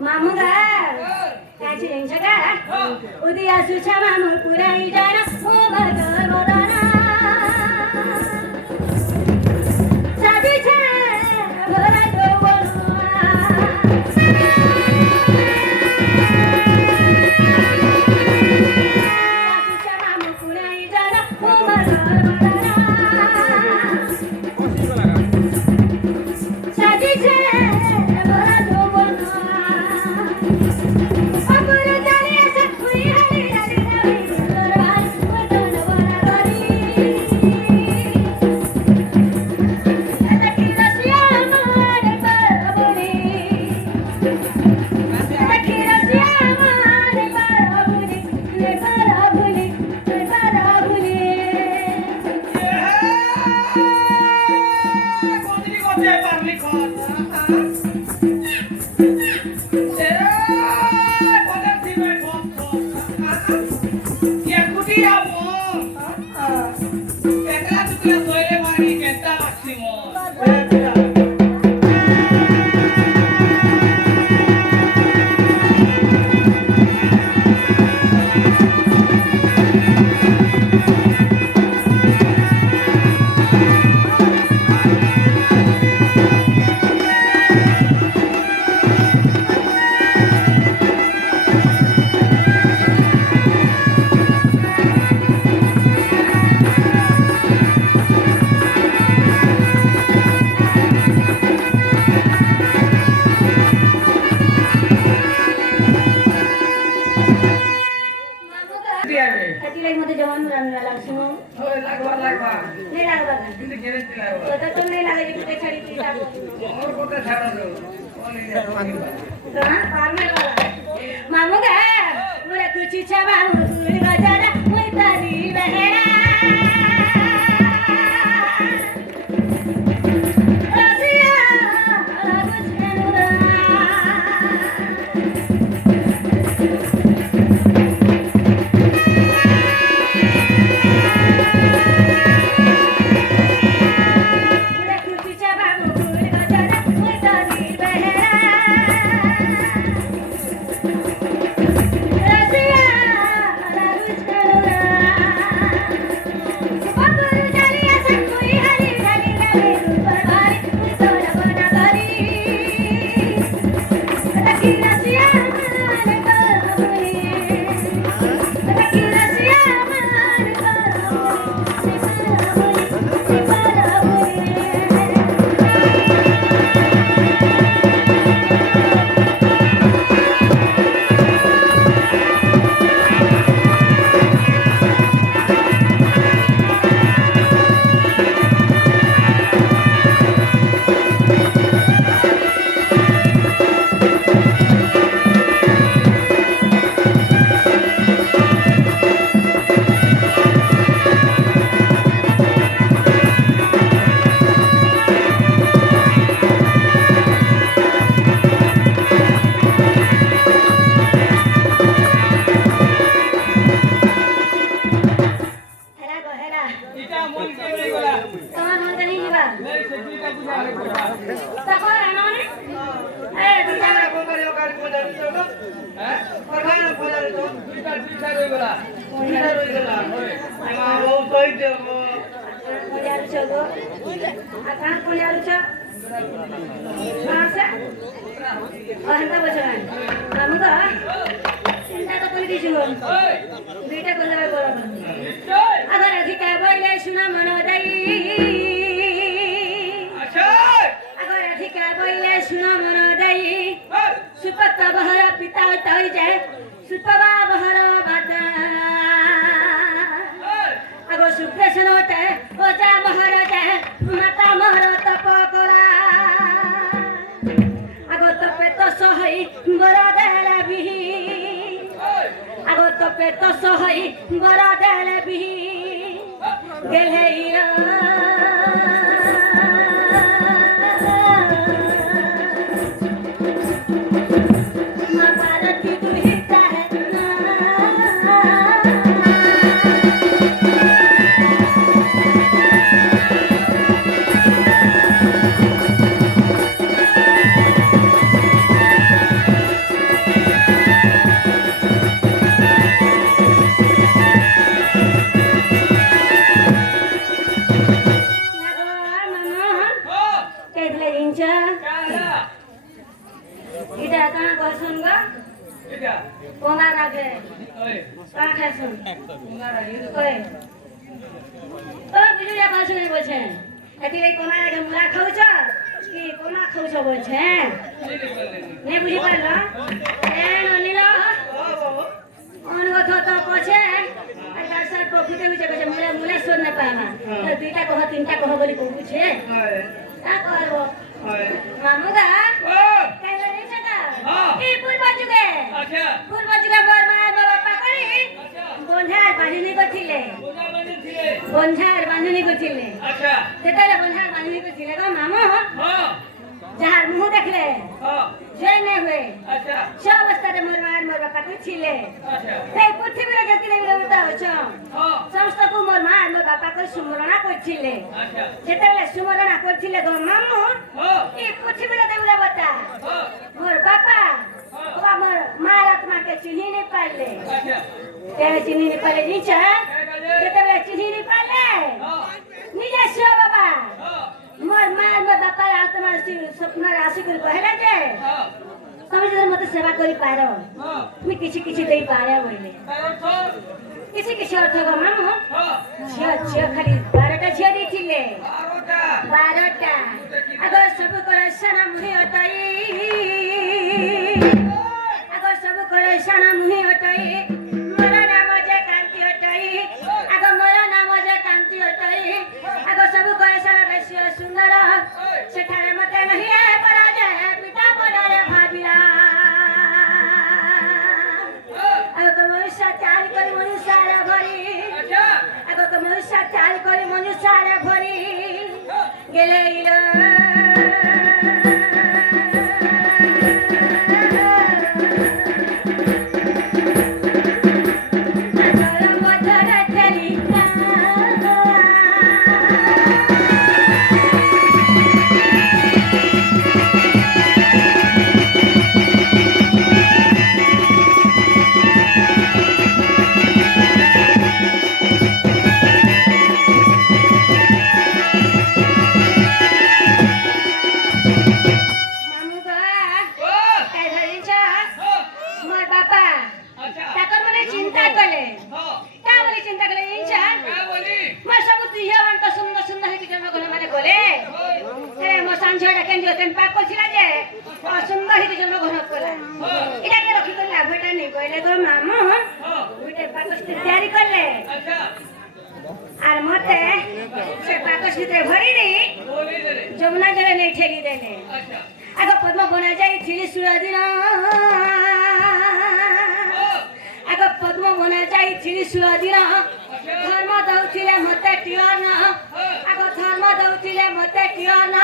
मामुगा काची जगा उदिया सुछा मामु पुराई जाना ओ भगर बदाना सादी छे भरा दो बनुआ सुछा मामु पुराई जाना ओ भगर बदाना सादी छे भरा दो बनुआ मामुगा मुरा कुछ छवा मुर गजरा मुई तारी बहरा रसिया रगुचनुरा मुरा कुछ छवा मुर गजरा मुई तारी बहरा पेट सहई गरा देले भी गेलैया कहले इंच इटा कहाँ कहसन ग पोंगा राखे कहाँ खासन ओए ओ बिजुया कहसन नहीं बोलछे एतिले पोंगा राखे मुला खाउछ कि कोना खाउछ बोलछे नहीं बुझी पारल ए ननिल অনুগত তো পছে আর তার সাথে প্রফিটে হইছে কইছে মুলে মুলে শোন না পামা দুইটা কহ তিনটা কহ বলি কইছে তা করব মামুদা ও কাইলে নিছটা এই পূর্ব যুগে আচ্ছা পূর্ব যুগে বর মা বাবা করি বন্ধার বাঁধনি করছিলে বন্ধার বাঁধনি করছিলে আচ্ছা সেটালে বন্ধার বাঁধনি করছিলে গো মামু হ্যাঁ যাহার মুহ দেখলে জয় না হয়ে আচ্ছা সব অবস্থাতে মোর বাবা ছিলে আচ্ছা এই পৃথিবীর গতি লাগলে উঠা হচ্ছ সমস্ত কো মোর মা আর মোর বাবা কই সুমরণা করছিলে আচ্ছা যেতেলে সুমরণা করছিলে গো মামু এই পৃথিবীর দেউলা বতা মোর বাবা বাবা মোর মা আত্মাকে চিনি নি পারলে আচ্ছা কেন চিনি নি পারলে নিচা যেতেলে চিনি নি পারলে নিজে সো বাবা मोर मार मोर बापा आत्मा सपना राशि कर कहला जे তুমি যদি মতে সেবা করি পারো তুমি কিছু কিছু দেই পারে বইলে কিছু কিছু অর্থ গো মামু ঝিও খালি 12টা ঝিও দিছিলে 12টা আগর সব করে সানা মুহি অটাই আগর সব করে সানা মুহি অটাই মোর নাম যে কান্তি অটাই আগর মোর নাম যে কান্তি অটাই আগর সব করে সানা বেশি সুন্দর সেখানে মতে নহি পরা যায় পিতা পড়ারে ভাবিলা আগো তো মনুষ্য চাল করে মনুষ্যর ভরি আচ্ছা আগো তো মনুষ্য চাল করে মনুষ্যর ভরি গেলে ইলো আর মতে সে পাকস ভিতরে ভরি দি যমুনা জলে নেই ঠেলি দেলে আগ পদ্ম বনা যাইছিলি সুরদিন আগ পদ্ম বনা যাইছিলি সুরদিন ধর্ম দউছিলে মতে টিয়ন আগ ধর্ম দউছিলে মতে টিয়ন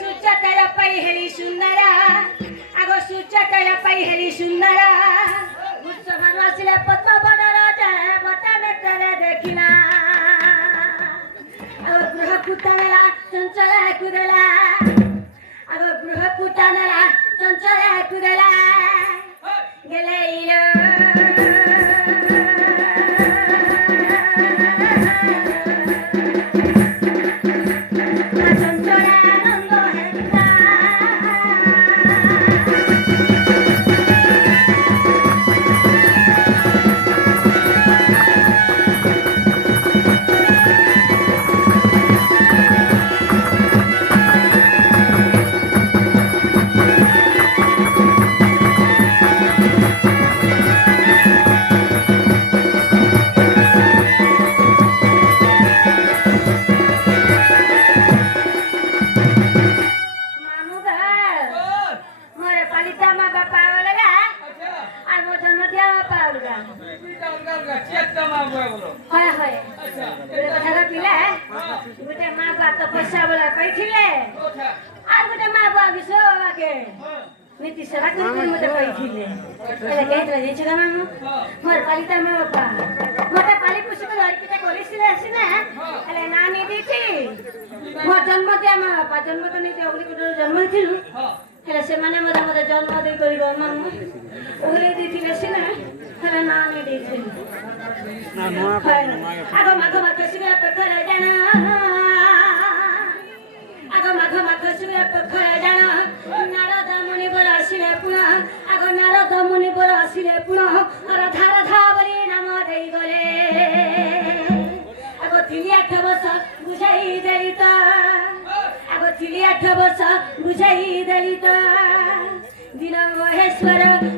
সূর্য তেল পাই হেলি সুন্দর আগ সূর্য তেল পাই হেলি সুন্দর উচ্চ মানবাসিলে পদ্ম বনর যায় মতা নেতরে দেখিলা গৃহ পুতানেলা চঞ্চল কুদেলা আগ গৃহ পুতানেলা চঞ্চল কুদেলা গেলে ইলো नीति सेवा कर मते कहिथिले एला कहतला जे छगा मामू मोर पालिता में बापा मते पाली पुसी को लड़कीटा करिसिले आसिना एला नानी दिछि मोर जन्म दिया मा बापा जन्म तो नहीं ओगली को जन्म हिथिलु एला से माने मते जन्म दे करिगो मामू ओगली दिथिले सिना एला नानी दिछि आगो मागो मागो सिगा पथर जाना आगो मागो मागो सिगा पोखर जान नारद मुनिवर आसिले पुनः आग नारद मुनिवर आसिले पुनः राधा राधा बोली नाम देई गले आग 3-8 वर्ष बुझाई देली त आग 3-8 वर्ष बुझाई देली त दिन महेश्वर